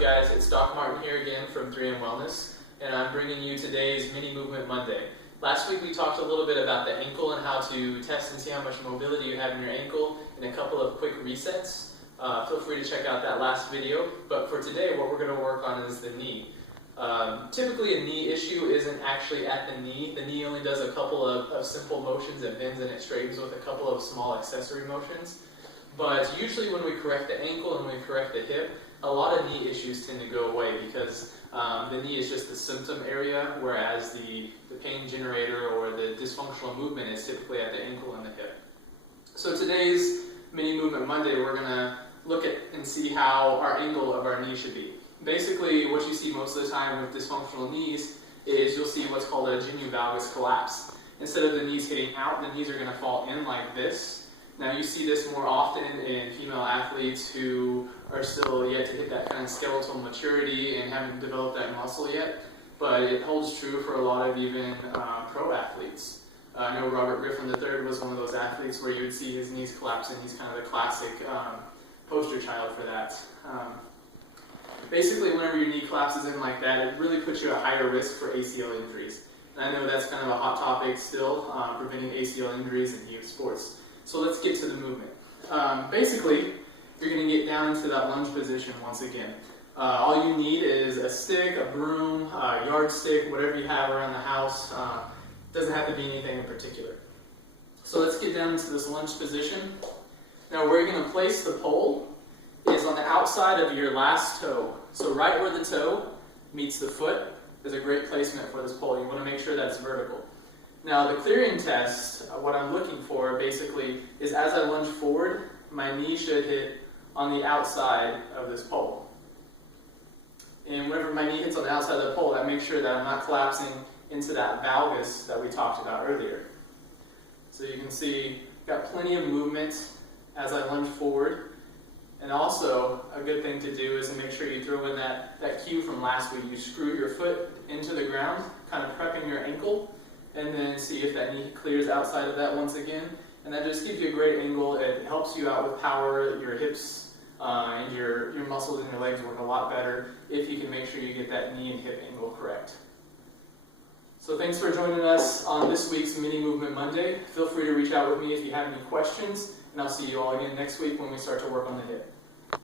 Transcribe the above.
up guys, it's Doc Martin here again from 3M Wellness, and I'm bringing you today's Mini Movement Monday. Last week we talked a little bit about the ankle and how to test and see how much mobility you have in your ankle and a couple of quick resets. Feel free to check out that last video, but for today what we're going to work on is the knee. Typically a knee issue isn't actually at the knee. The knee only does a couple of simple motions. It bends and it straightens with a couple of small accessory motions. But usually when we correct the ankle and we correct the hip, a lot of knee issues tend to go away because the knee is just the symptom area, whereas the pain generator or the dysfunctional movement is typically at the ankle and the hip. So today's Mini Movement Monday, we're going to look at and see how our angle of our knee should be. Basically, what you see most of the time with dysfunctional knees is you'll see what's called a genu valgus collapse. Instead of the knees hitting out, the knees are going to fall in like this. Now you see this more often in female athletes who are still yet to hit that kind of skeletal maturity and haven't developed that muscle yet, but it holds true for a lot of even pro athletes. I know Robert Griffin III was one of those athletes where you would see his knees collapse, and he's kind of the classic poster child for that. Basically, whenever your knee collapses in like that, it really puts you at higher risk for ACL injuries. And I know that's kind of a hot topic still, preventing ACL injuries in youth sports. So let's get to the movement. Basically, you're going to get down into that lunge position once again. All you need is a stick, a broom, a yardstick, whatever you have around the house. Doesn't have to be anything in particular. So let's get down into this lunge position. Now where you're going to place the pole is on the outside of your last toe. So right where the toe meets the foot is a great placement for this pole. You want to make sure that's vertical. Now the clearing test, what I'm looking for basically is as I lunge forward, my knee should hit on the outside of this pole. And whenever my knee hits on the outside of the pole, I make sure that I'm not collapsing into that valgus that we talked about earlier. So you can see I've got plenty of movement as I lunge forward. And also, a good thing to do is to make sure you throw in that cue from last week. You screw your foot into the ground, kind of prepping your ankle, and then see if that knee clears outside of that once again. And that just gives you a great angle. It helps you out with power. Your hips and your muscles in your legs work a lot better if you can make sure you get that knee and hip angle correct. So thanks for joining us on this week's Mini Movement Monday. Feel free to reach out with me if you have any questions, and I'll see you all again next week when we start to work on the hip.